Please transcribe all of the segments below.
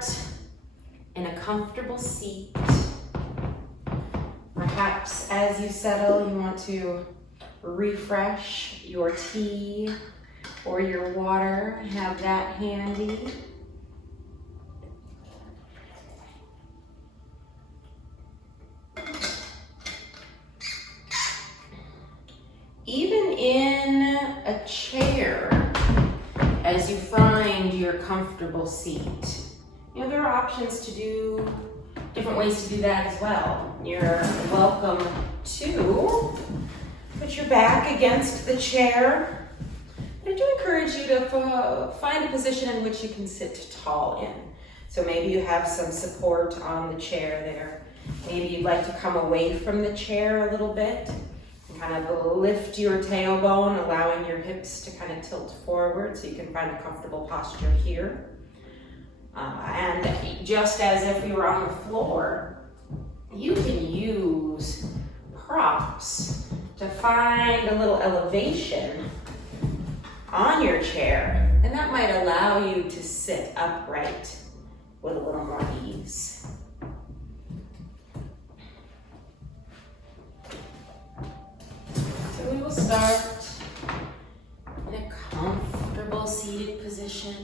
start in a comfortable seat. Perhaps as you settle, you want to refresh your tea or your water. Have that handy. Even in a chair, as you find your comfortable seat, there are options to do, different ways to do that as well. You're welcome to put your back against the chair. But I do encourage you to find a position in which you can sit tall in. So maybe you have some support on the chair there. Maybe you'd like to come away from the chair a little bit. Kind of lift your tailbone, allowing your hips to kind of tilt forward so you can find a comfortable posture here. And just as if you were on the floor, you can use props to find a little elevation on your chair, and that might allow you to sit upright with a little more ease. So we will start in a comfortable seated position,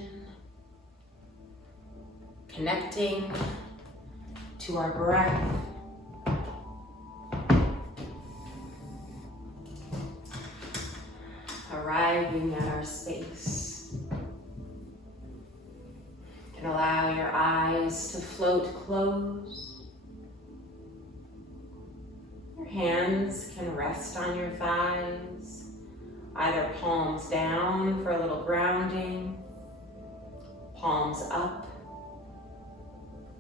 connecting to our breath. Arriving at our space. You can allow your eyes to float closed. Your hands can rest on your thighs, either palms down for a little grounding, palms up,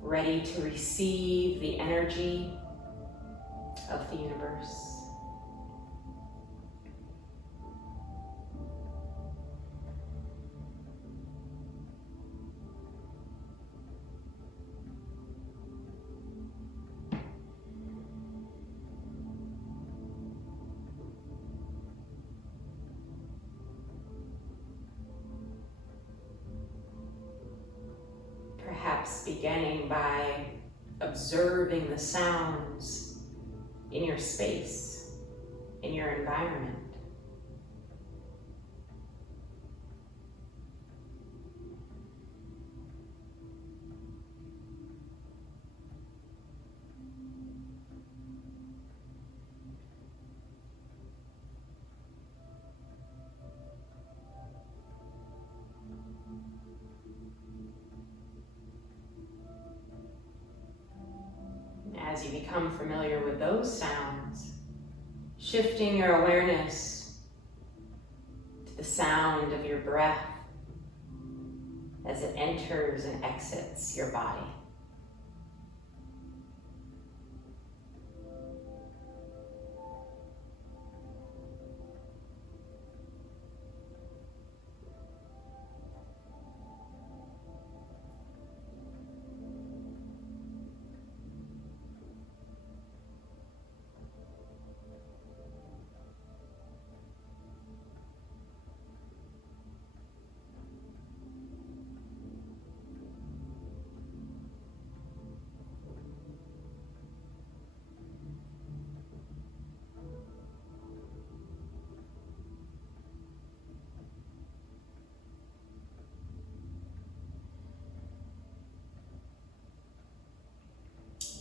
ready to receive the energy of the universe. Perhaps beginning by observing the sounds in your space, in your environment. As you become familiar with those sounds, shifting your awareness to the sound of your breath as it enters and exits your body.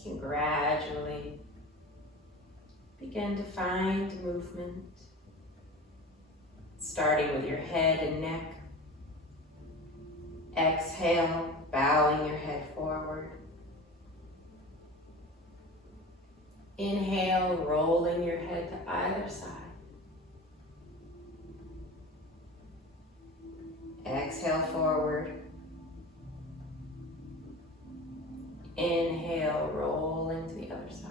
You can gradually begin to find movement, starting with your head and neck. Exhale, bowing your head forward. Inhale, rolling your head to either side. Exhale forward. Inhale, rolling to the other side.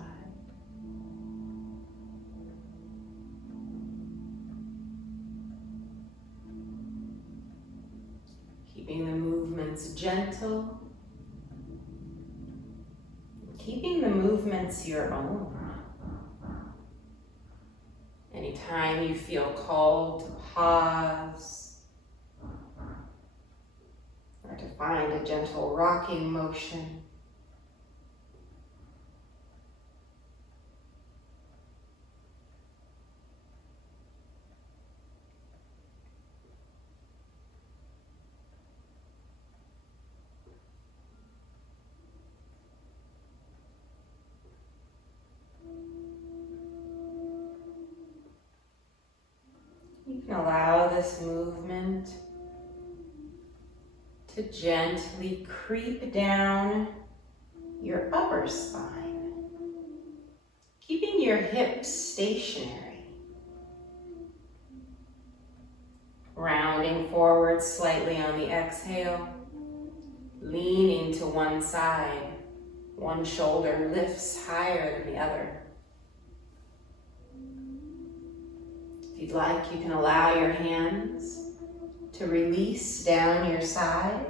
Keeping the movements gentle. Keeping the movements your own. Anytime you feel called to pause or to find a gentle rocking motion. You can allow this movement to gently creep down your upper spine, keeping your hips stationary. Rounding forward slightly on the exhale, leaning to one side. One shoulder lifts higher than the other. If you'd like, you can allow your hands to release down your sides.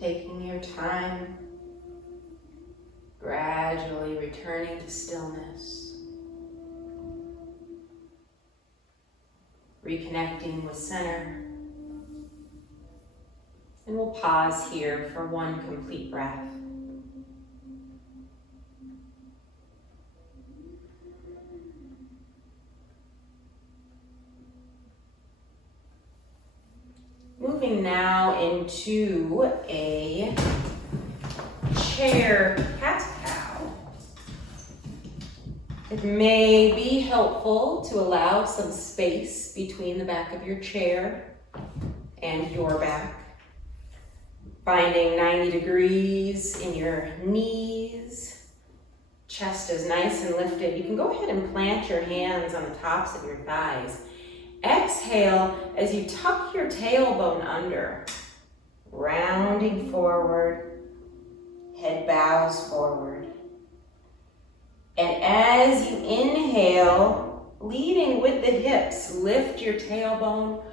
Taking your time, gradually returning to stillness, reconnecting with center, and we'll pause here for one complete breath. Moving now into a chair cat-cow. It may be helpful to allow some space between the back of your chair and your back. Finding 90 degrees in your knees. Chest is nice and lifted. You can go ahead and plant your hands on the tops of your thighs. Exhale as you tuck your tailbone under, rounding forward, head bows forward. And as you inhale, leading with the hips, lift your tailbone,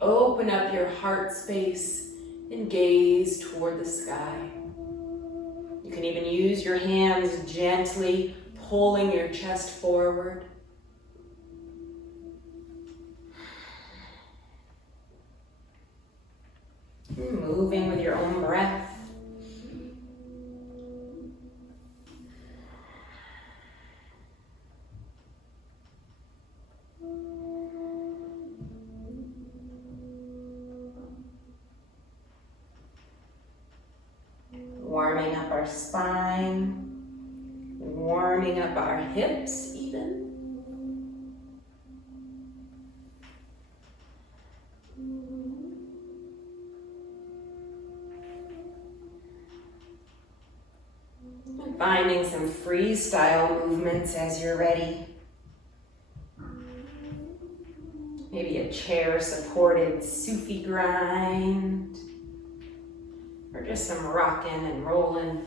open up your heart space, and gaze toward the sky. You can even use your hands gently pulling your chest forward. Moving with your own breath. Warming up our spine, warming up our hips even. Finding some freestyle movements as you're ready. Maybe a chair-supported Sufi grind, or just some rocking and rolling.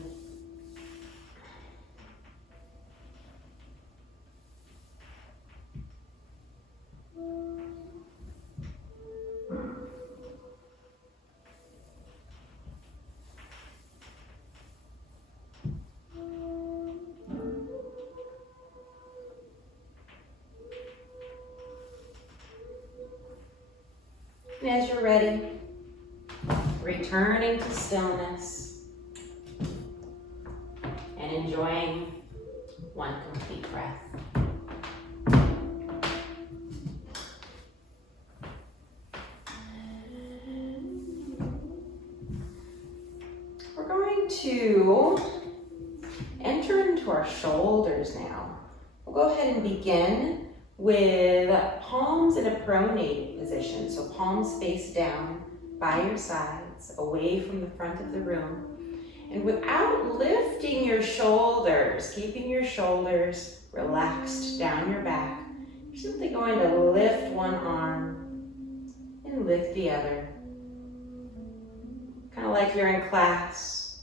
And as you're ready, returning to stillness and enjoying one complete breath. We're going to enter into our shoulders now. We'll go ahead and begin with palms in a pronated position. So palms face down by your sides, away from the front of the room. And without lifting your shoulders, keeping your shoulders relaxed down your back, you're simply going to lift one arm and lift the other. Kind of like you're in class.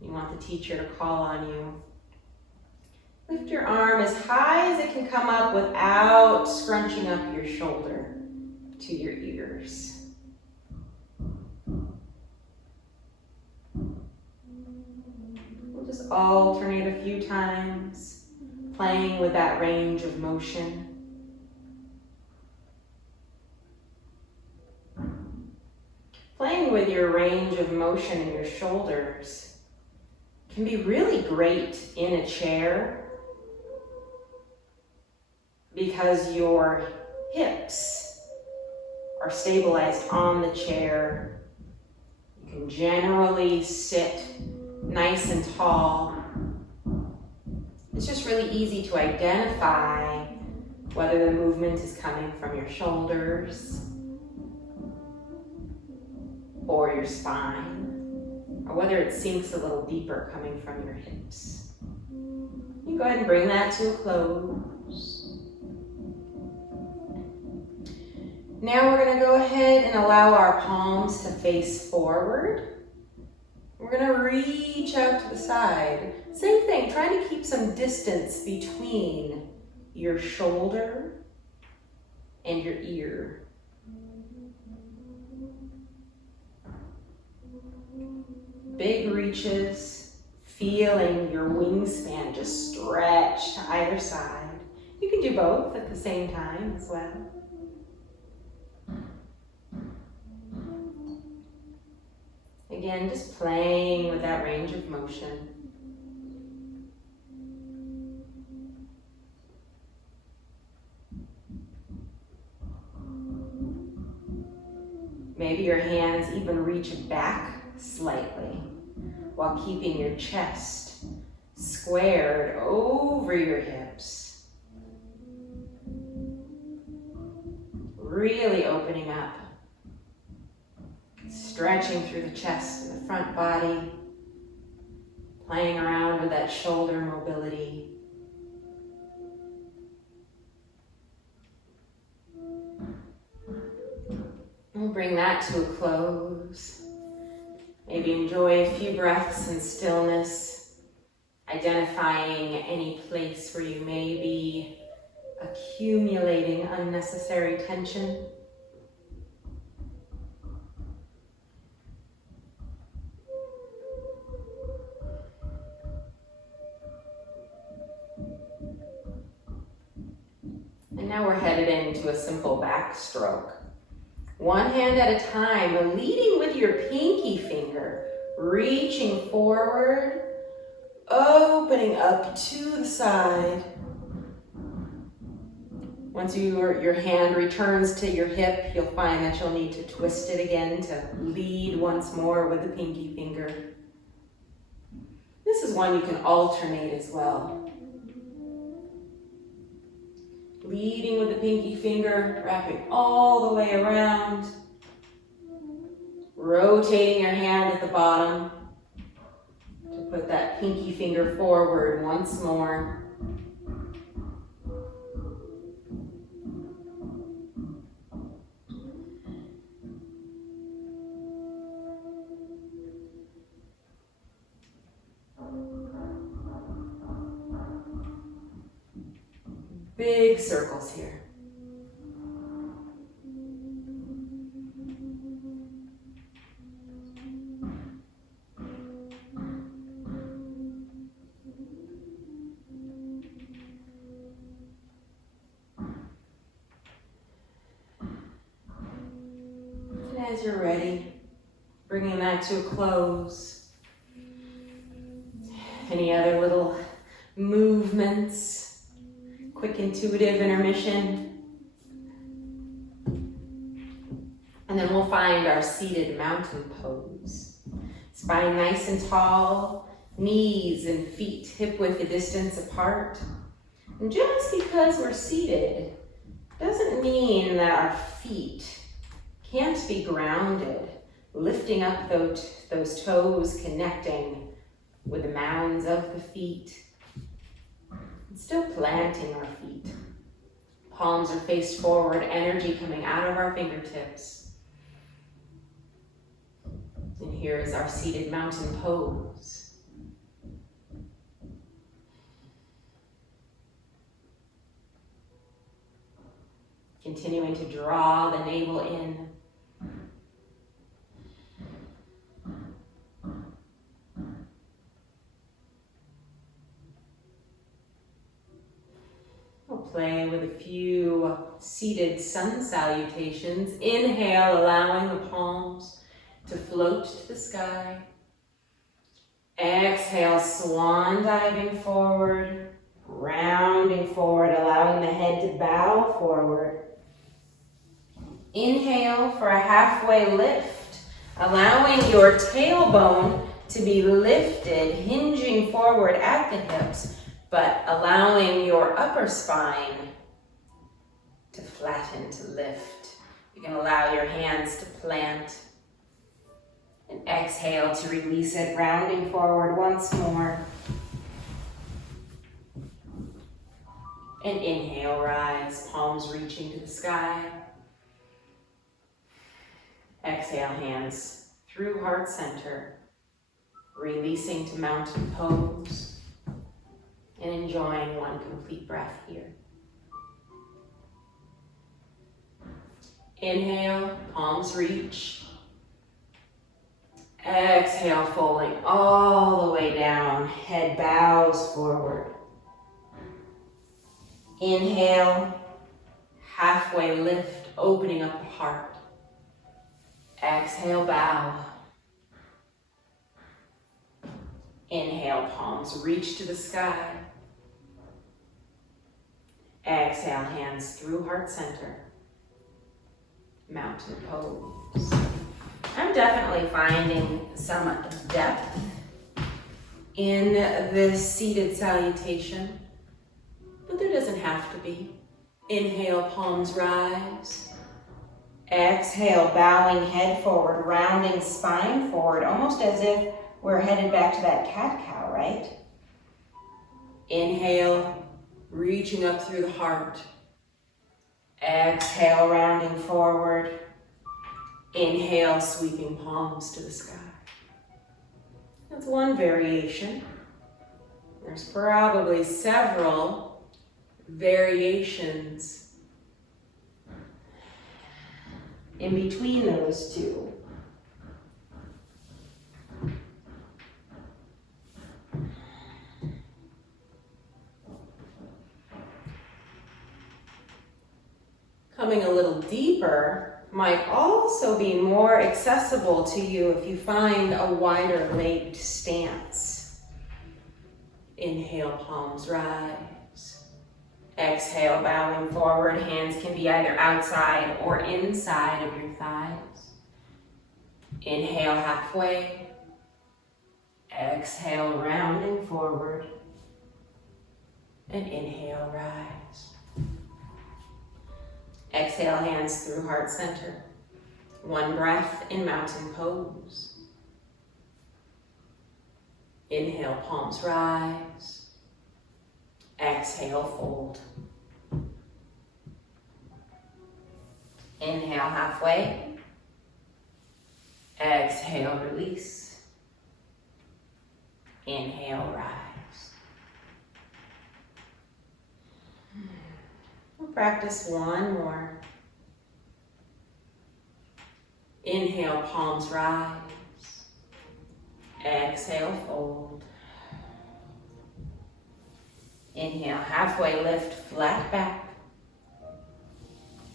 You want the teacher to call on you. Lift your arm as high as it can come up without scrunching up your shoulder to your ears. We'll just alternate a few times, playing with that range of motion. Playing with your range of motion in your shoulders can be really great in a chair because your hips are stabilized on the chair. You can generally sit nice and tall. It's just really easy to identify whether the movement is coming from your shoulders or your spine, or whether it sinks a little deeper coming from your hips. You go ahead and bring that to a close. Now we're going to go ahead and allow our palms to face forward. We're going to reach out to the side. Same thing, trying to keep some distance between your shoulder and your ear. Big reaches, feeling your wingspan just stretch to either side. You can do both at the same time as well. Again, just playing with that range of motion. Maybe your hands even reach back slightly while keeping your chest squared over your hips. Really opening up, stretching through the chest and the front body, playing around with that shoulder mobility. We'll bring that to a close. Maybe enjoy a few breaths in stillness, identifying any place where you may be accumulating unnecessary tension. And now we're headed into a simple backstroke. One hand at a time, but leading with your pinky finger, reaching forward, opening up to the side. Once your hand returns to your hip, you'll find that you'll need to twist it again to lead once more with the pinky finger. This is one you can alternate as well. Leading with the pinky finger, wrapping all the way around. Rotating your hand at the bottom to put that pinky finger forward once more. Big circles here. And as you're ready, bringing that to a close. Any other little movements? Quick intuitive intermission. And then we'll find our seated mountain pose. Spine nice and tall, knees and feet hip-width distance apart. And just because we're seated doesn't mean that our feet can't be grounded, lifting up those toes, connecting with the mounds of the feet. Still planting our feet. Palms are faced forward, energy coming out of our fingertips. And here is our seated mountain pose. Continuing to draw the navel in. We'll play with a few seated sun salutations. Inhale, allowing the palms to float to the sky. Exhale, swan diving forward, rounding forward, allowing the head to bow forward. Inhale for a halfway lift, allowing your tailbone to be lifted, hinging forward at the hips, but allowing your upper spine to flatten, to lift. You can allow your hands to plant. And exhale to release it, rounding forward once more. And inhale, rise, palms reaching to the sky. Exhale, hands through heart center, releasing to mountain pose, and enjoying one complete breath here. Inhale, palms reach. Exhale, folding all the way down, head bows forward. Inhale, halfway lift, opening up the heart. Exhale, bow. Inhale, palms reach to the sky. Exhale, hands through heart center. Mountain pose. I'm definitely finding some depth in this seated salutation, but there doesn't have to be. Inhale, palms rise. Exhale, bowing head forward, rounding spine forward, almost as if we're headed back to that cat-cow, right? Inhale, reaching up through the heart. Exhale, rounding forward. Inhale, sweeping palms to the sky. That's one variation. There's probably several variations in between those two. Coming a little deeper might also be more accessible to you if you find a wider legged stance. Inhale, palms rise. Exhale, bowing forward. Hands can be either outside or inside of your thighs. Inhale, halfway. Exhale, rounding forward. And inhale, rise. Exhale, hands through heart center. One breath in mountain pose. Inhale, palms rise. Exhale, fold. Inhale, halfway. Exhale, release. Inhale, rise. We'll practice one more. Inhale, palms rise. Exhale, fold. Inhale, halfway lift, flat back.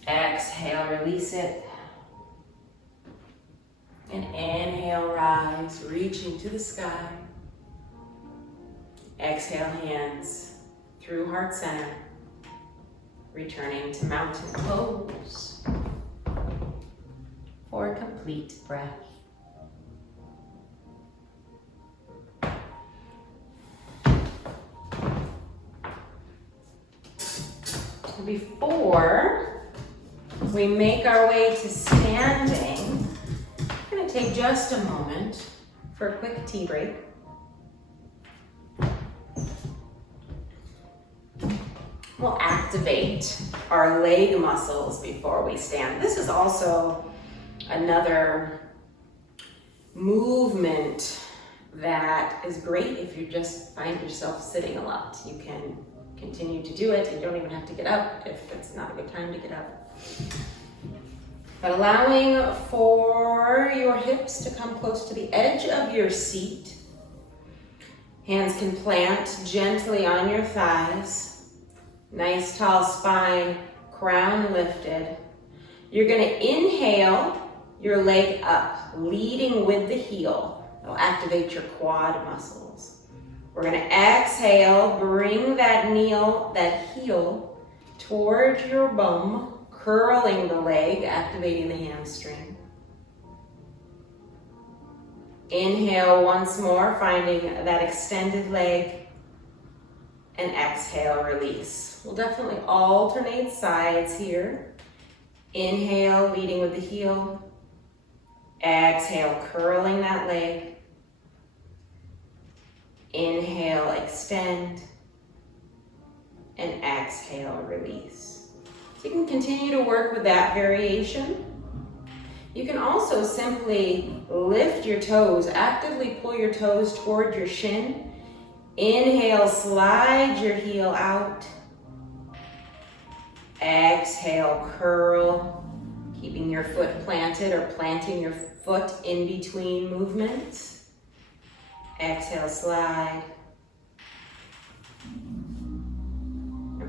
Exhale, release it. And inhale, rise, reaching to the sky. Exhale, hands through heart center. Returning to mountain pose for a complete breath. Before we make our way to standing, I'm going to take just a moment for a quick tea break. We'll activate our leg muscles before we stand. This is also another movement that is great if you just find yourself sitting a lot. You can continue to do it. You don't even have to get up if it's not a good time to get up. But allowing for your hips to come close to the edge of your seat. Hands can plant gently on your thighs. Nice tall spine, crown lifted. You're going to inhale your leg up, leading with the heel. It'll activate your quad muscles. We're going to exhale, bring that heel towards your bum, curling the leg, activating the hamstring. Inhale once more, finding that extended leg, and exhale, release. We'll definitely alternate sides here. Inhale, leading with the heel. Exhale, curling that leg. Inhale, extend. And exhale, release. So you can continue to work with that variation. You can also simply lift your toes, actively pull your toes toward your shin. Inhale, slide your heel out. Exhale, curl, keeping your foot planted or planting your foot in between movements. Exhale, slide.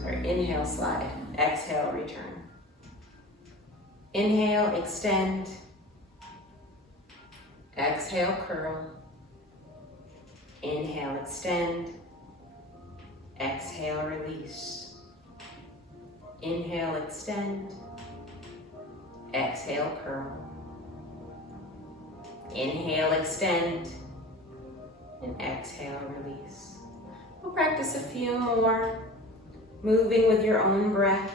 Inhale, slide. Exhale, return. Inhale, extend. Exhale, curl. Inhale, extend. Exhale, release. Inhale, extend. Exhale, curl. Inhale, extend. And exhale, release. We'll practice a few more, moving with your own breath.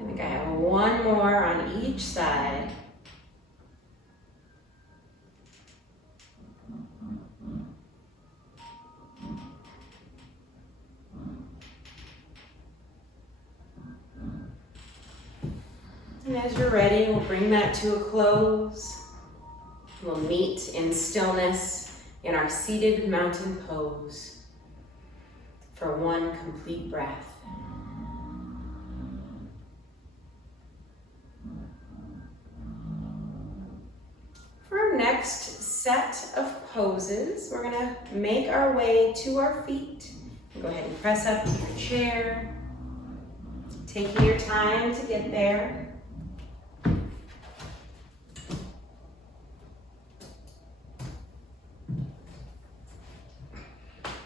I think I have one more on each side. And as you're ready, we'll bring that to a close. We'll meet in stillness in our seated mountain pose for one complete breath. For our next set of poses, we're gonna make our way to our feet. Go ahead and press up to your chair, taking your time to get there.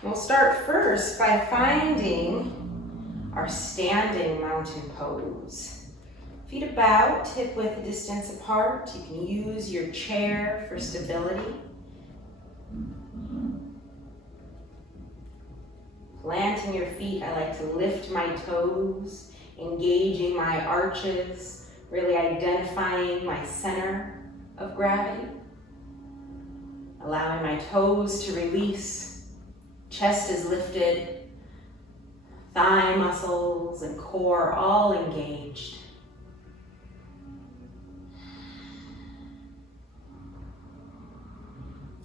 We'll start first by finding our standing mountain pose. Feet about, hip width distance apart. You can use your chair for stability. Planting your feet, I like to lift my toes, engaging my arches, really identifying my center of gravity. Allowing my toes to release. Chest is lifted, thigh muscles and core all engaged.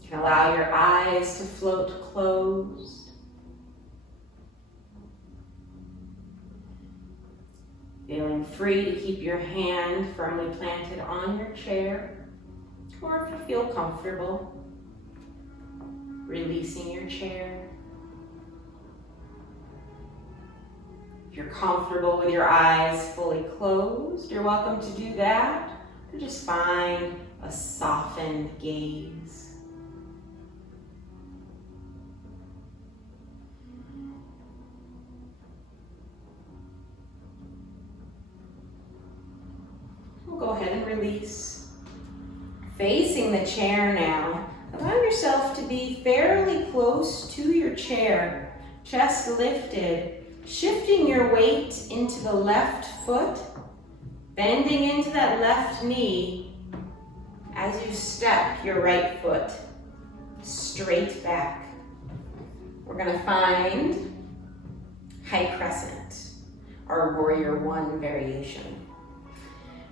You can allow your eyes to float closed. Feeling free to keep your hand firmly planted on your chair, or if you feel comfortable, releasing your chair. If you're comfortable with your eyes fully closed, you're welcome to do that, or just find a softened gaze. We'll go ahead and release. Facing the chair now, allow yourself to be fairly close to your chair, chest lifted, shifting your weight into the left foot Bending into that left knee as you step your right foot straight back. We're gonna find high crescent, our warrior one variation.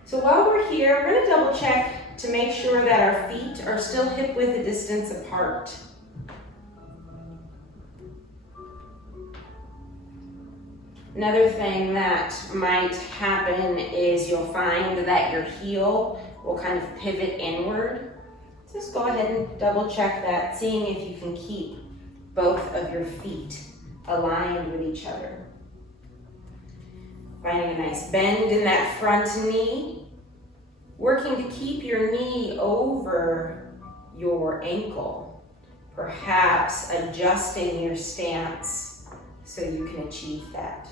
So while we're here, we're gonna double check to make sure that our feet are still hip width distance apart. Another thing that might happen is you'll find that your heel will kind of pivot inward. Just go ahead and double check that, seeing if you can keep both of your feet aligned with each other. Finding a nice bend in that front knee, working to keep your knee over your ankle, perhaps adjusting your stance so you can achieve that.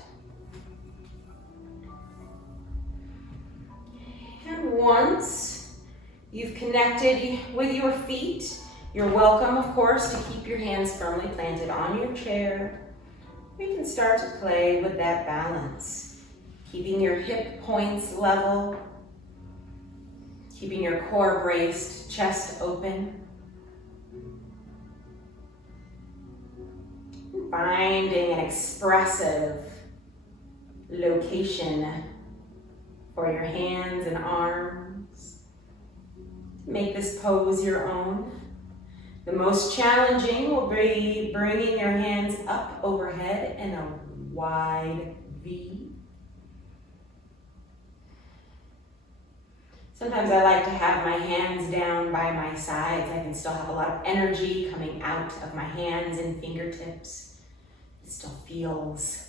And once you've connected with your feet, you're welcome, of course, to keep your hands firmly planted on your chair. We can start to play with that balance, keeping your hip points level, keeping your core braced, chest open. Finding an expressive location for your hands and arms. Make this pose your own. The most challenging will be bringing your hands up overhead in a wide V. Sometimes I like to have my hands down by my sides. I can still have a lot of energy coming out of my hands and fingertips. It still feels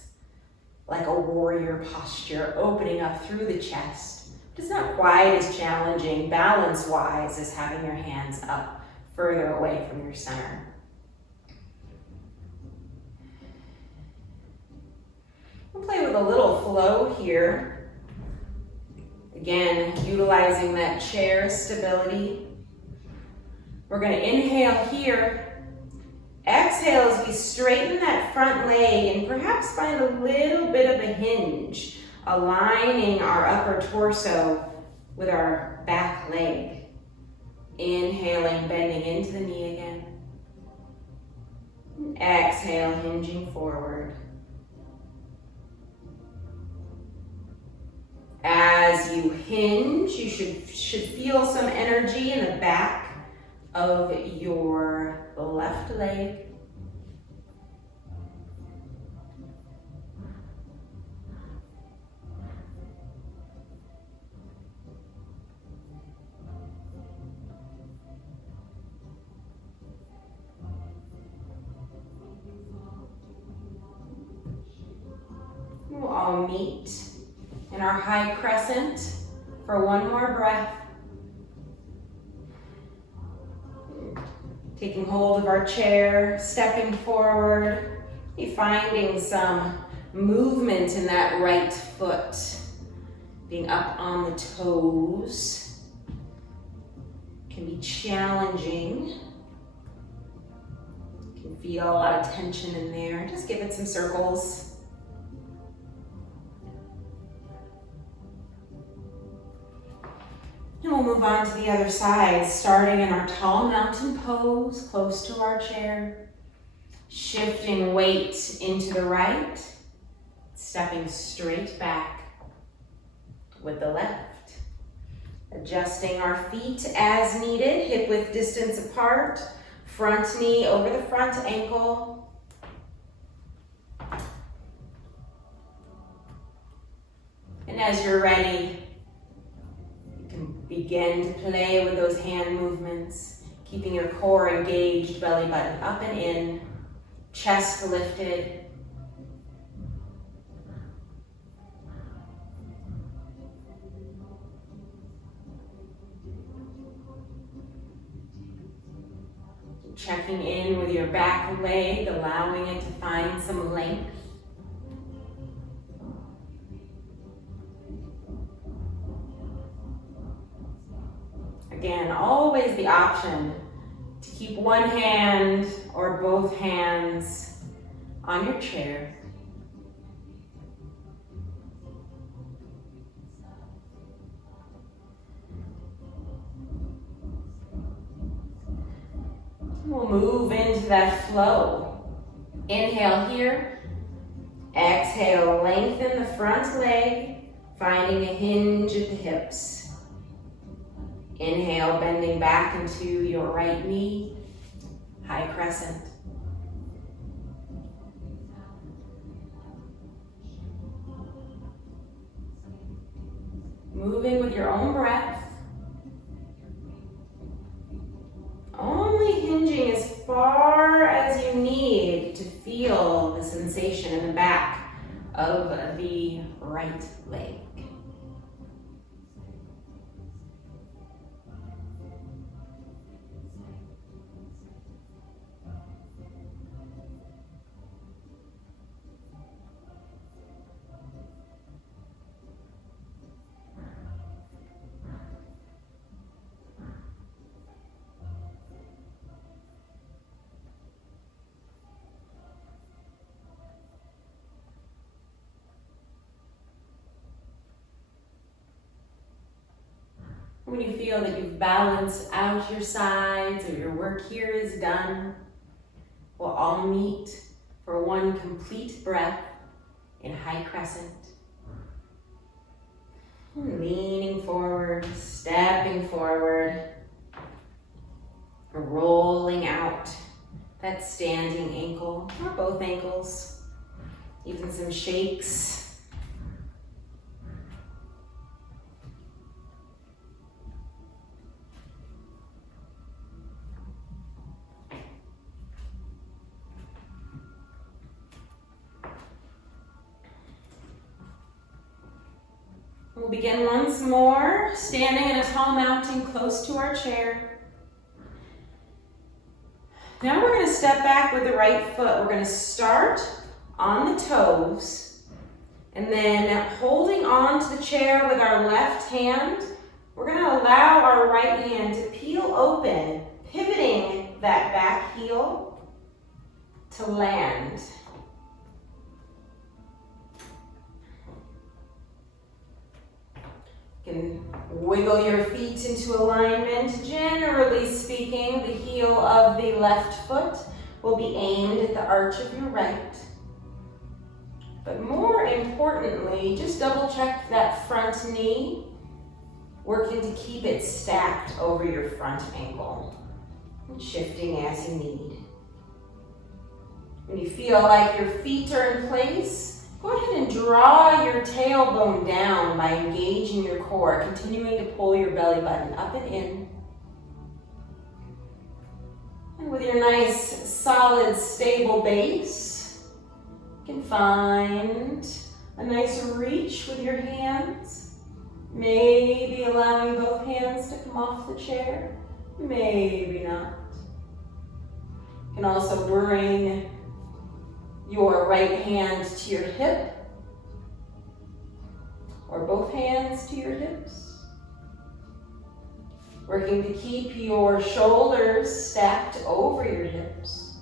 like a warrior posture, opening up through the chest. It's not quite as challenging balance-wise as having your hands up further away from your center. We'll play with a little flow here. Again, utilizing that chair stability. We're gonna inhale here. Exhale as we straighten that front leg and perhaps find a little bit of a hinge, aligning our upper torso with our back leg. Inhaling, bending into the knee again. Exhale, hinging forward. As you hinge, you should feel some energy in the back of your left leg. We'll all meet in our high crescent for one more breath. Taking hold of our chair, stepping forward, finding some movement in that right foot, being up on the toes. Can be challenging. You can feel a lot of tension in there. Just give it some circles. And we'll move on to the other side, starting in our tall mountain pose, close to our chair. Shifting weight into the right, stepping straight back with the left. Adjusting our feet as needed, hip width distance apart, front knee over the front ankle. And as you're ready, begin to play with those hand movements, keeping your core engaged, belly button up and in, chest lifted. Checking in with your back leg, allowing it to find some length. Again, always the option to keep one hand or both hands on your chair. We'll move into that flow. Inhale here. Exhale, lengthen the front leg, finding a hinge at the hips. Inhale, bending back into your right knee, high crescent. Moving with your own breath. Only hinging as far as you need to feel the sensation in the back of the right leg. When you feel that you've balanced out your sides or your work here is done, we'll all meet for one complete breath in high crescent. Leaning forward, stepping forward, rolling out that standing ankle or both ankles, even some shakes. We'll begin once more, standing in a tall mountain close to our chair. Now we're going to step back with the right foot. We're going to start on the toes, and then holding on to the chair with our left hand, we're going to allow our right hand to peel open, pivoting that back heel to land. You can wiggle your feet into alignment. Generally speaking, the heel of the left foot will be aimed at the arch of your right. But more importantly, just double check that front knee, working to keep it stacked over your front ankle, and shifting as you need. When you feel like your feet are in place, go ahead and draw your tailbone down by engaging your core, continuing to pull your belly button up and in. And with your nice, solid, stable base, you can find a nice reach with your hands. Maybe allowing both hands to come off the chair, maybe not. You can also bring your right hand to your hip, or both hands to your hips. Working to keep your shoulders stacked over your hips.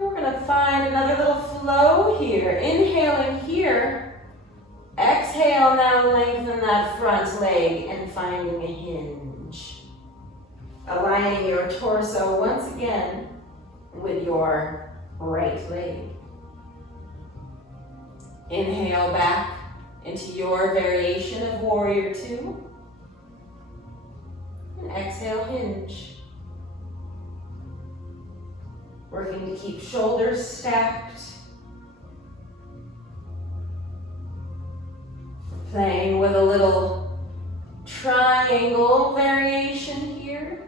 We're going to find another little flow here. Inhaling here. Exhale, now lengthen that front leg and finding a hinge. Aligning your torso once again with your right leg. Inhale back into your variation of Warrior Two. And exhale, hinge. Working to keep shoulders stacked. Playing with a little triangle variation here.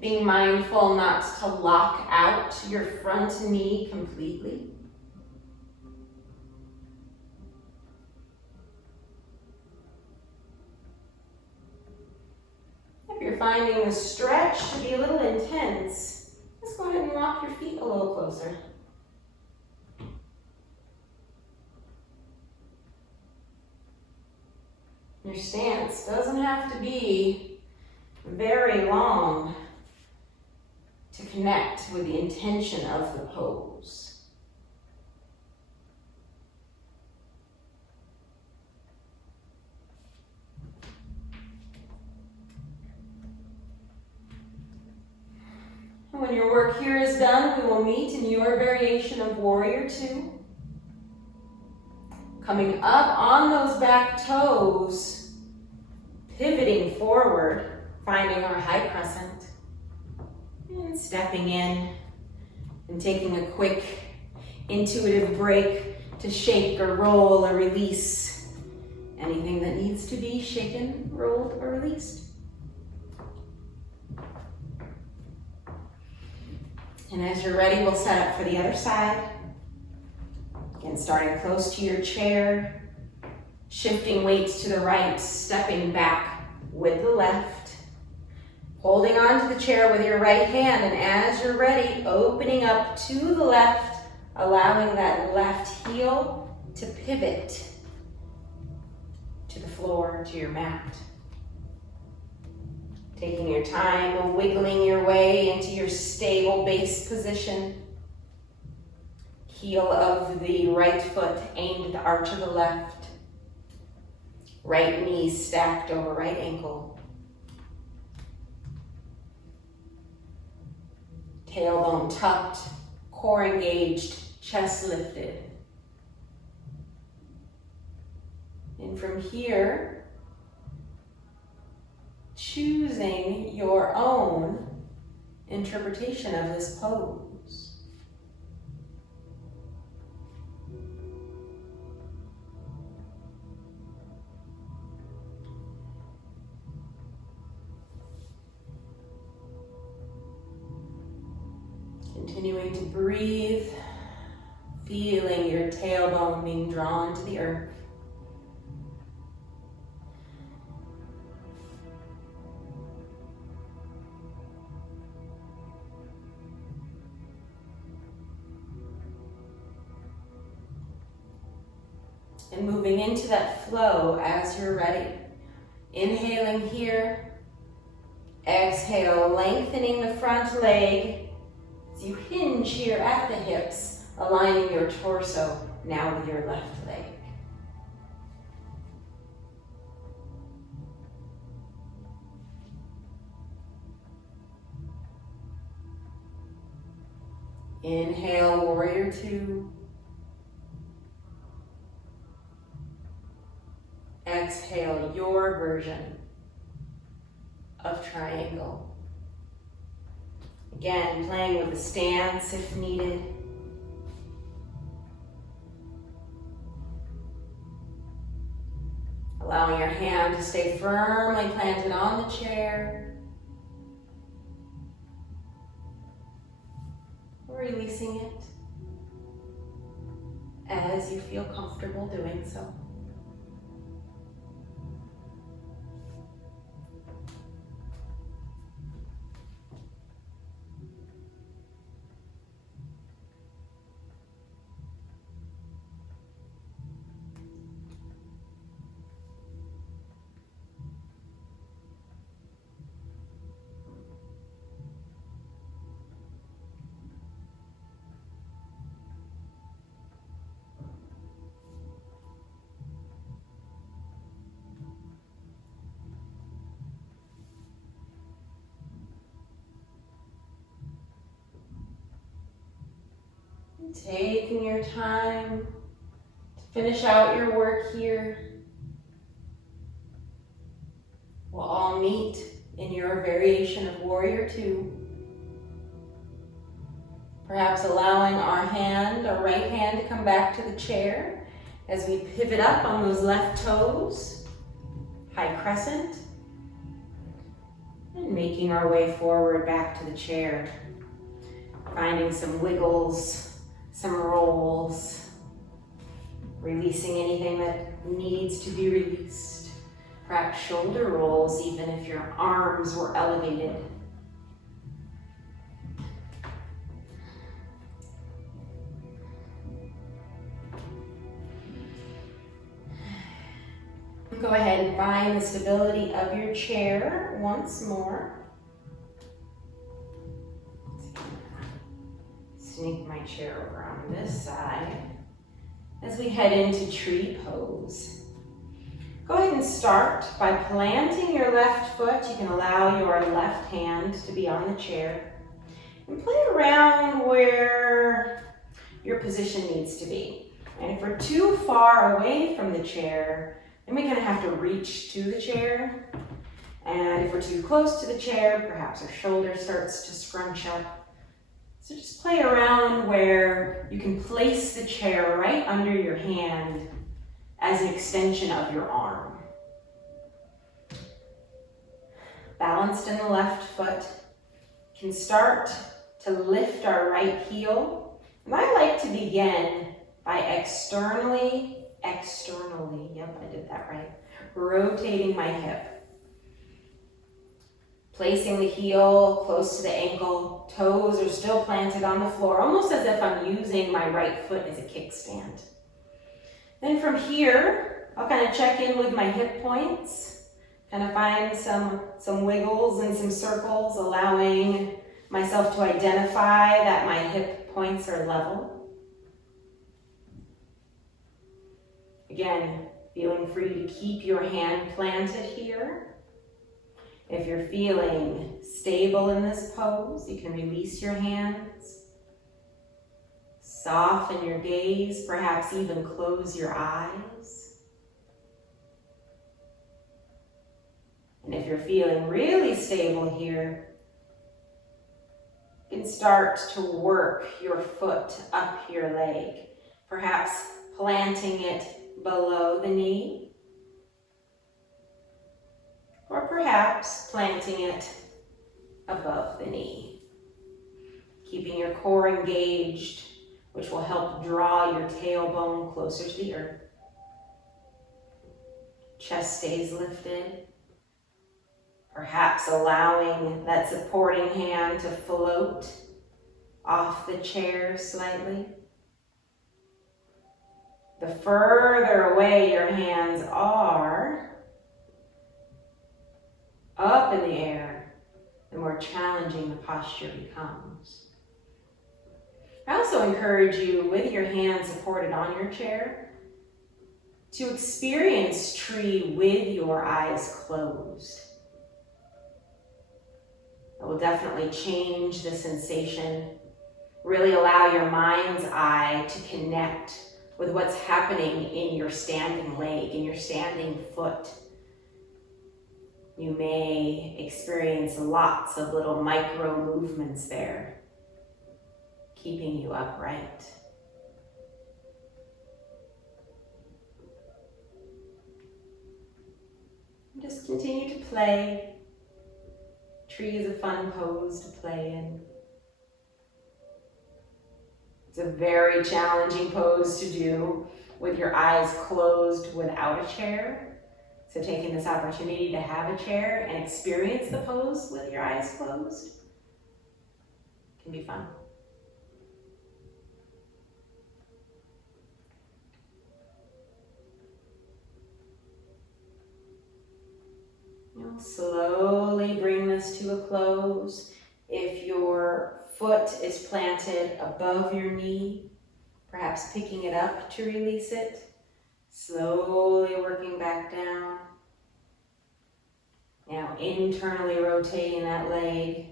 Being mindful not to lock out your front knee completely. If you're finding the stretch to be a little intense, let's go ahead and walk your feet a little closer. Your stance doesn't have to be very long to connect with the intention of the pose. When your work here is done, we will meet in your variation of Warrior Two. Coming up on those back toes, pivoting forward, finding our high crescent, and stepping in and taking a quick intuitive break to shake or roll or release anything that needs to be shaken, rolled, or released. And as you're ready, we'll set up for the other side. Again, starting close to your chair, shifting weights to the right, stepping back with the left, holding on to the chair with your right hand, and as you're ready, opening up to the left, allowing that left heel to pivot to the floor, to your mat. Taking your time, wiggling your way into your stable base position. Heel of the right foot aimed at the arch of the left. Right knee stacked over right ankle. Tailbone tucked, core engaged, chest lifted. And from here, choosing your own interpretation of this pose. Continuing to breathe, feeling your tailbone being drawn to the earth. And moving into that flow as you're ready. Inhaling here, exhale, lengthening the front leg. As you hinge here at the hips, aligning your torso now with your left leg. Inhale, Warrior Two. Exhale, your version of triangle. Again, playing with the stance if needed. Allowing your hand to stay firmly planted on the chair. Releasing it as you feel comfortable doing so. Taking your time to finish out your work here. We'll all meet in your variation of Warrior Two. Perhaps allowing our right hand to come back to the chair as we pivot up on those left toes, high crescent, and making our way forward back to the chair. Finding some wiggles, some rolls, releasing anything that needs to be released. Perhaps shoulder rolls, even if your arms were elevated. Go ahead and find the stability of your chair once more. Sneak my chair over on this side as we head into tree pose. Go ahead and start by planting your left foot. You can allow your left hand to be on the chair and play around where your position needs to be. And if we're too far away from the chair, then we kind of have to reach to the chair. And if we're too close to the chair, perhaps our shoulder starts to scrunch up. So just play around where you can place the chair right under your hand as an extension of your arm. Balanced in the left foot, can start to lift our right heel. And I like to begin by externally, yep, I did that right, rotating my hip. Placing the heel close to the ankle, toes are still planted on the floor, almost as if I'm using my right foot as a kickstand. Then from here, I'll kind of check in with my hip points, kind of find some wiggles and some circles, allowing myself to identify that my hip points are level. Again, feeling free to keep your hand planted here. If you're feeling stable in this pose, you can release your hands. Soften your gaze, perhaps even close your eyes. And if you're feeling really stable here, you can start to work your foot up your leg, perhaps planting it below the knee, or perhaps planting it above the knee. Keeping your core engaged, which will help draw your tailbone closer to the earth. Chest stays lifted. Perhaps allowing that supporting hand to float off the chair slightly. The further away your hands are up in the air, the more challenging the posture becomes. I also encourage you, with your hands supported on your chair, to experience tree with your eyes closed. It will definitely change the sensation, really allow your mind's eye to connect with what's happening in your standing leg, in your standing foot. You may experience lots of little micro movements there, keeping you upright. Just continue to play. Tree is a fun pose to play in. It's a very challenging pose to do with your eyes closed without a chair. So taking this opportunity to have a chair and experience the pose with your eyes closed can be fun. You'll slowly bring this to a close. If your foot is planted above your knee, perhaps picking it up to release it, slowly working back down. Now internally rotating that leg,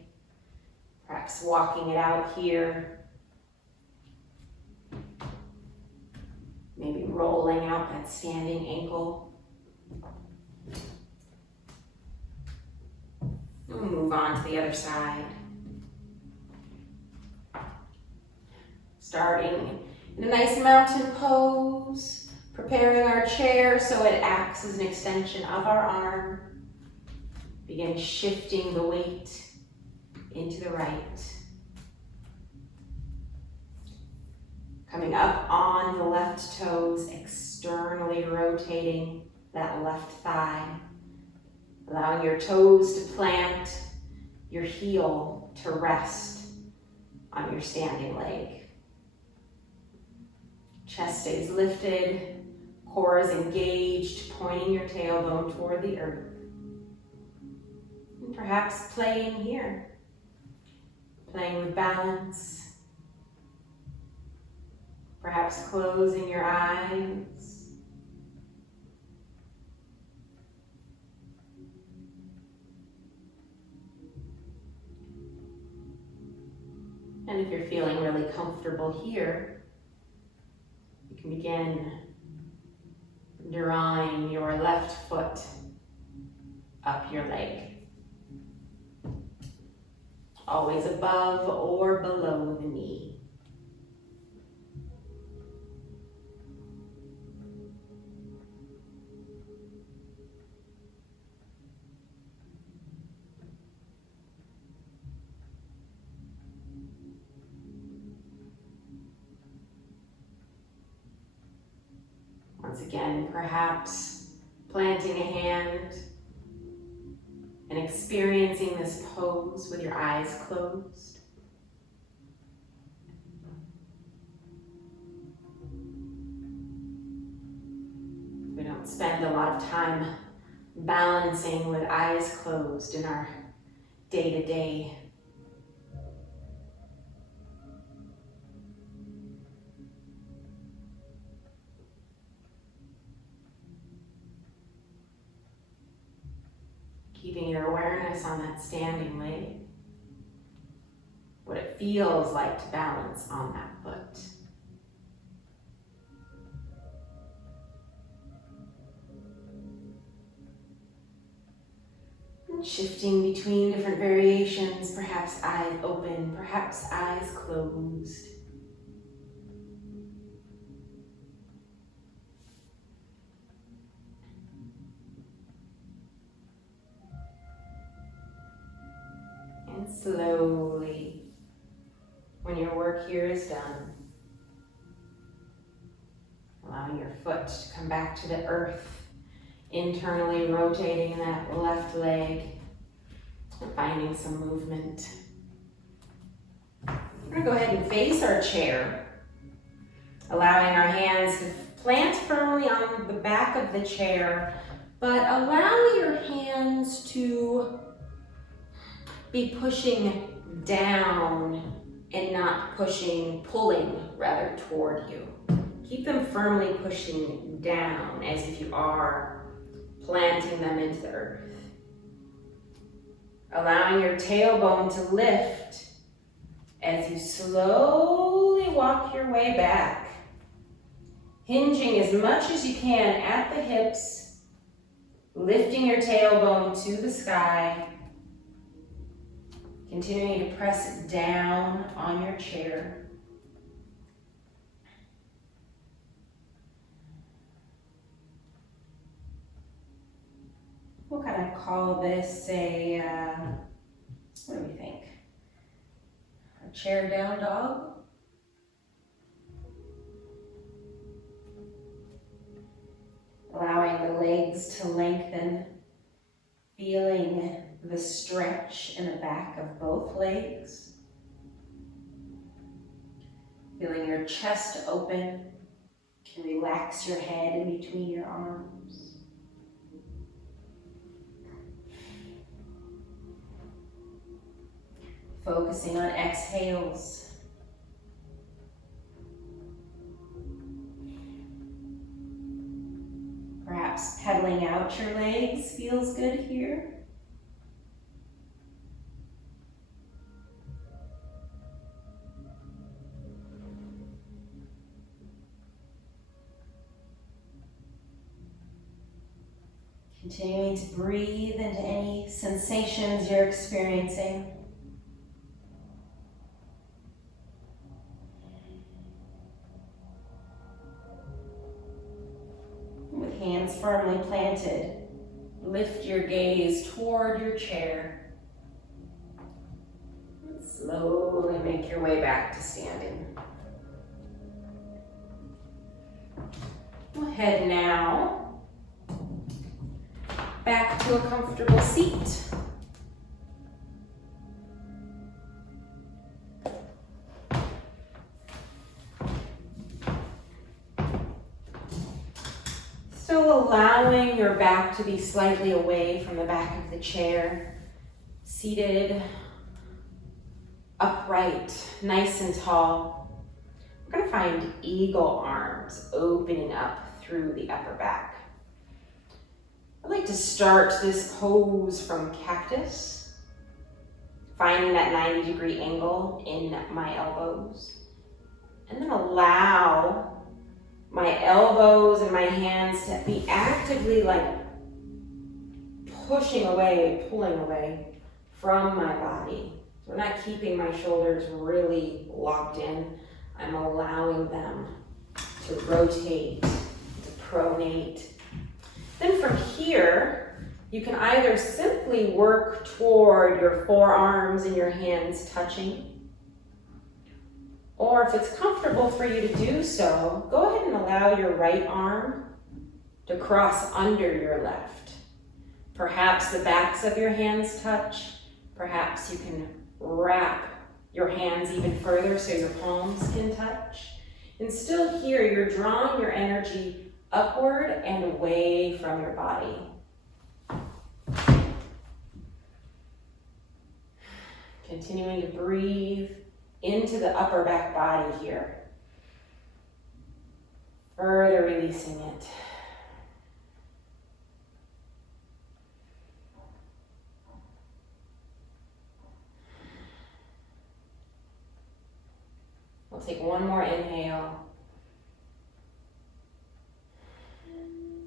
perhaps walking it out here. Maybe rolling out that standing ankle. We'll move on to the other side. Starting in a nice mountain pose, preparing our chair so it acts as an extension of our arm. Begin shifting the weight into the right. Coming up on the left toes, externally rotating that left thigh. Allowing your toes to plant, your heel to rest on your standing leg. Chest stays lifted, Core is engaged, pointing your tailbone toward the earth. And perhaps playing here. Playing with balance. Perhaps closing your eyes. And if you're feeling really comfortable here, you can begin drawing your left foot up your leg. Always above or below the knee. Once again, perhaps planting a hand and experiencing this pose with your eyes closed. We don't spend a lot of time balancing with eyes closed in our day-to-day. Keeping your awareness on that standing leg. What it feels like to balance on that foot. And shifting between different variations, perhaps eyes open, perhaps eyes closed. Slowly, when your work here is done, allowing your foot to come back to the earth, internally rotating that left leg, and finding some movement. We're going to go ahead and face our chair, allowing our hands to plant firmly on the back of the chair, but allow your hands to be pushing down and not pulling rather toward you. Keep them firmly pushing down as if you are planting them into the earth. Allowing your tailbone to lift as you slowly walk your way back. Hinging as much as you can at the hips, lifting your tailbone to the sky. Continuing to press down on your chair. We'll kind of call this a, what do we think? A chair down dog? Allowing the legs to lengthen, feeling the stretch in the back of both legs. Feeling your chest open. You can relax your head in between your arms. Focusing on exhales. Perhaps pedaling out your legs feels good here. Continuing to breathe into any sensations you're experiencing. With hands firmly planted, lift your gaze toward your chair. And slowly make your way back to standing. Go ahead now. Back to a comfortable seat. Still allowing your back to be slightly away from the back of the chair. Seated, upright, nice and tall. We're gonna find eagle arms opening up through the upper back. I'd like to start this pose from cactus, finding that 90-degree angle in my elbows, and then allow my elbows and my hands to be actively like pushing away, pulling away from my body. So we're not keeping my shoulders really locked in. I'm allowing them to rotate, to pronate. Then from here, you can either simply work toward your forearms and your hands touching, or if it's comfortable for you to do so, go ahead and allow your right arm to cross under your left. Perhaps the backs of your hands touch. Perhaps you can wrap your hands even further so your palms can touch. And still here, you're drawing your energy upward and away from your body. Continuing to breathe into the upper back body here. Further releasing it. We'll take one more inhale.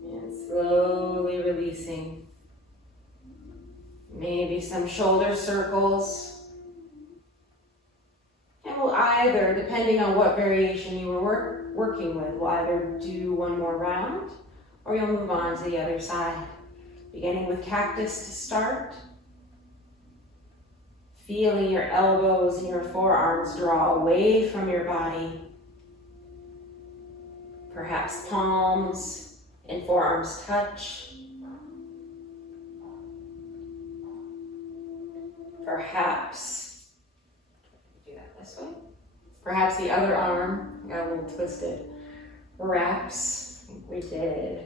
And slowly releasing. Maybe some shoulder circles. And we'll either, depending on what variation you were working with, we'll either do one more round or you'll move on to the other side. Beginning with cactus to start. Feeling your elbows and your forearms draw away from your body. Perhaps palms and forearms touch. Perhaps, do that this way. Perhaps the other arm, got a little twisted, wraps. I think we did.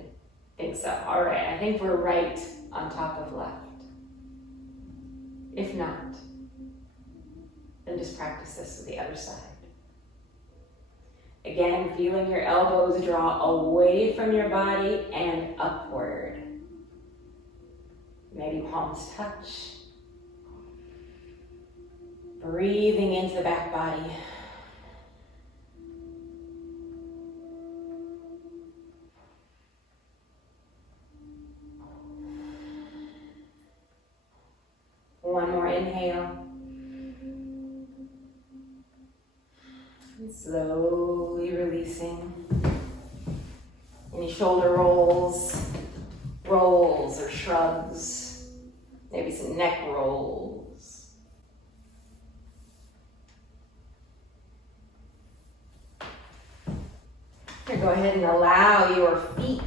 I think so. All right, I think we're right on top of left. If not, then just practice this with the other side. Again, feeling your elbows draw away from your body and upward. Maybe palms touch. Breathing into the back body. One more inhale. And slowly releasing. Any shoulder rolls or shrugs. Maybe some neck rolls. Here, go ahead and allow your feet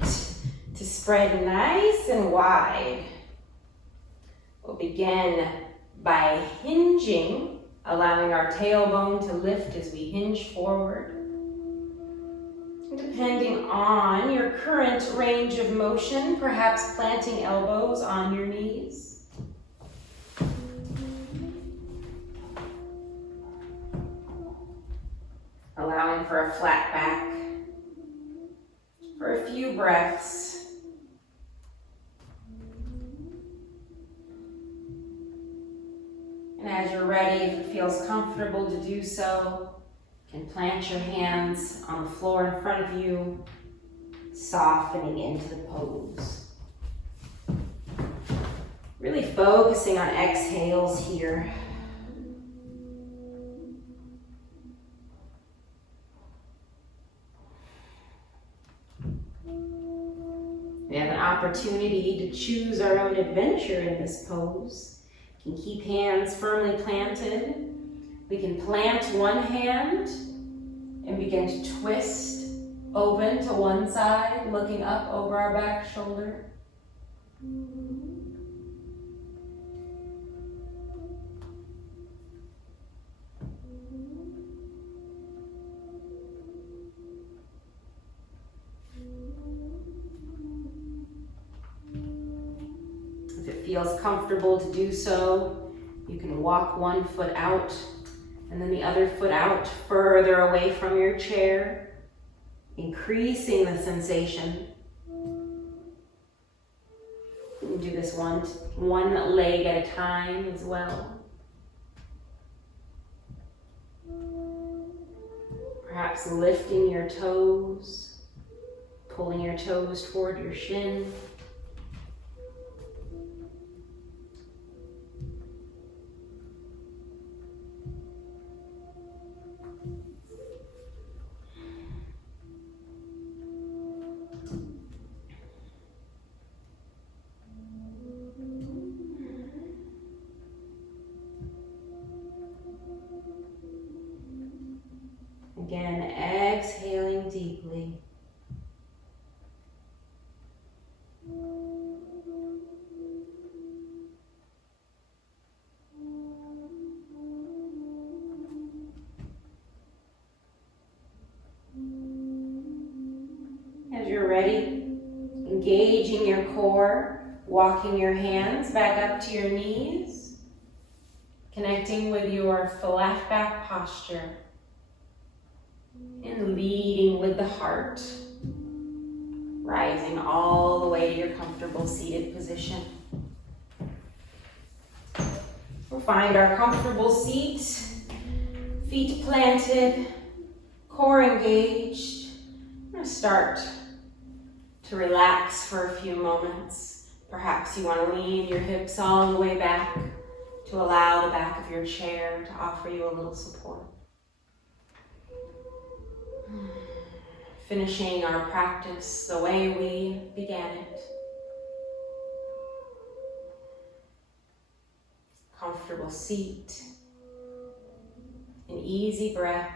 to spread nice and wide. We'll begin by hinging, allowing our tailbone to lift as we hinge forward. Depending on your current range of motion, perhaps planting elbows on your knees. Allowing for a flat back for a few breaths. And as you're ready, if it feels comfortable to do so, you can plant your hands on the floor in front of you, softening into the pose. Really focusing on exhales here. We have an opportunity to choose our own adventure in this pose. We can keep hands firmly planted. We can plant one hand and begin to twist open to one side, looking up over our back shoulder. feels comfortable to do so, you can walk one foot out and then the other foot out further away from your chair, increasing the sensation. You can do this one leg at a time as well. Perhaps lifting your toes, pulling your toes toward your shin. Again, exhaling deeply. As you're ready, engaging your core, walking your hands back up to your knees, connecting with your flat back posture. And leading with the heart, rising all the way to your comfortable seated position. We'll find our comfortable seat, feet planted, core engaged. I'm going to start to relax for a few moments. Perhaps you want to lean your hips all the way back to allow the back of your chair to offer you a little support. Finishing our practice the way we began it. Comfortable seat, an easy breath,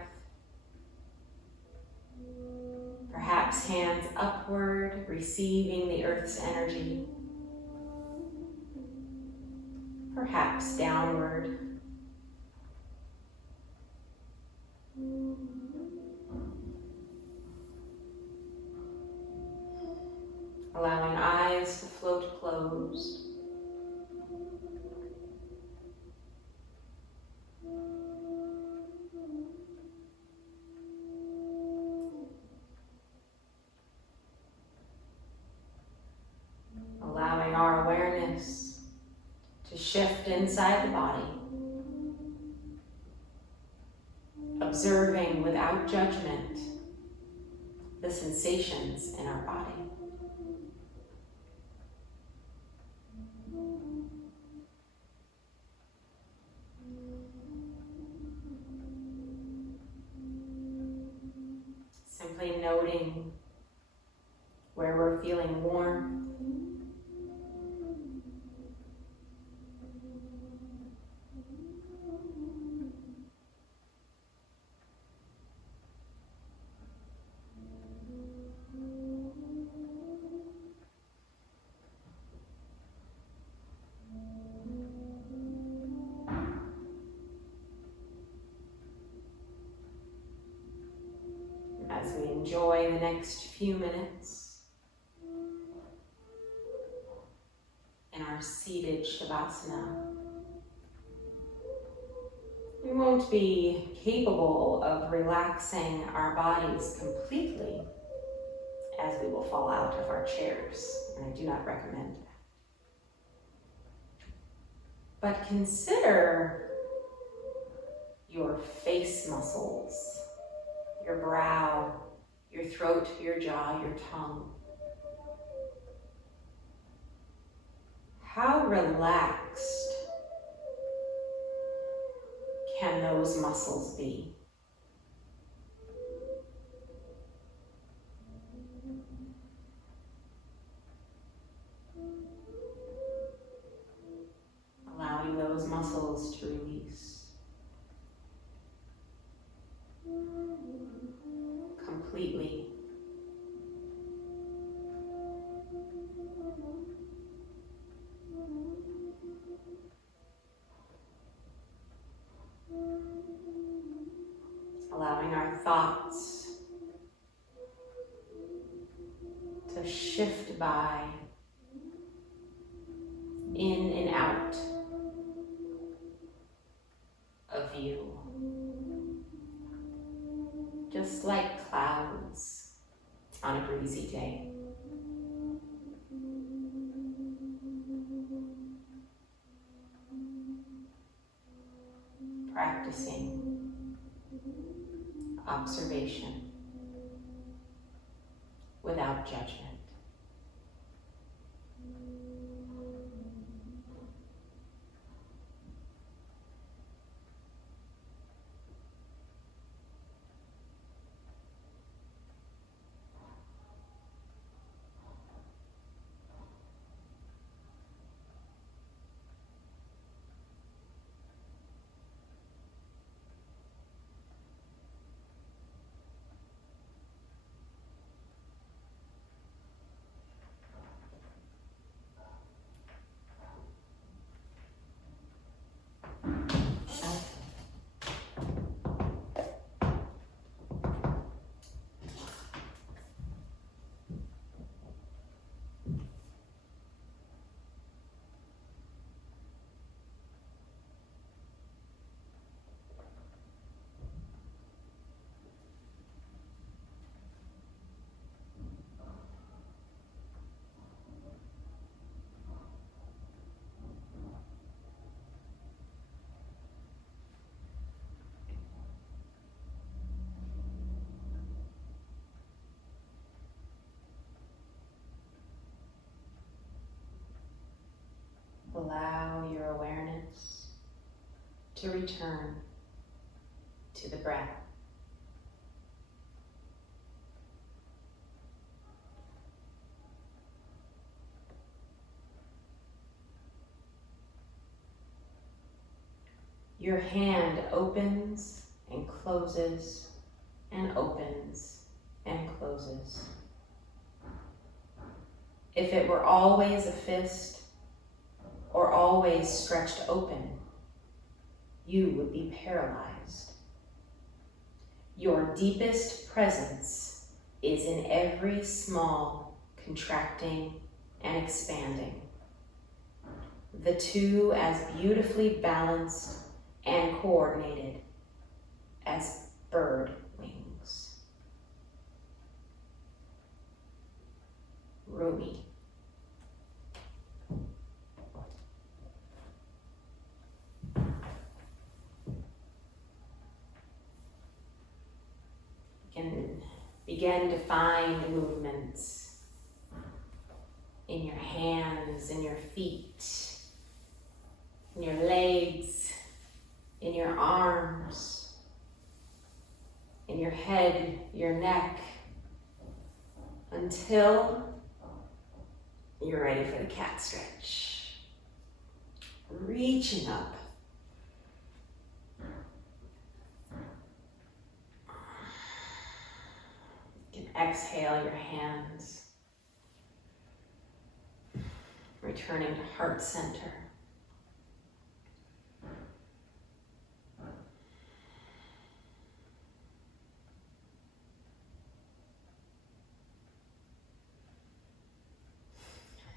perhaps hands upward, receiving the earth's energy, perhaps downward. Allowing eyes to float closed. Allowing our awareness to shift inside the body. Observing without judgment the sensations in our body. Simply noting where we're feeling warm. As we enjoy the next few minutes in our seated Shavasana, we won't be capable of relaxing our bodies completely as we will fall out of our chairs, and I do not recommend that. But consider your face muscles, your brow, your throat, your jaw, your tongue. How relaxed can those muscles be? Allowing those muscles to release completely. Allowing our thoughts to shift by in and out of you, just like clouds on a breezy day. Practicing observation without judgment. Allow your awareness to return to the breath. Your hand opens and closes and opens and closes. If it were always a fist or always stretched open, you would be paralyzed. Your deepest presence is in every small contracting and expanding, the two as beautifully balanced and coordinated as bird wings. Rumi. Begin to find movements in your hands, in your feet, in your legs, in your arms, in your head, your neck, until you're ready for the cat stretch. Reaching up. You can exhale your hands, returning to heart center.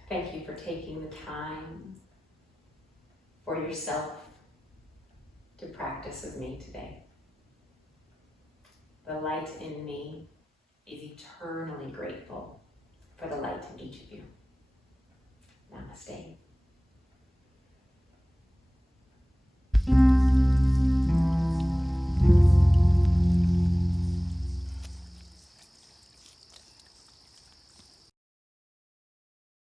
Thank you for taking the time for yourself to practice with me today. The light in me is eternally grateful for the light in each of you. Namaste.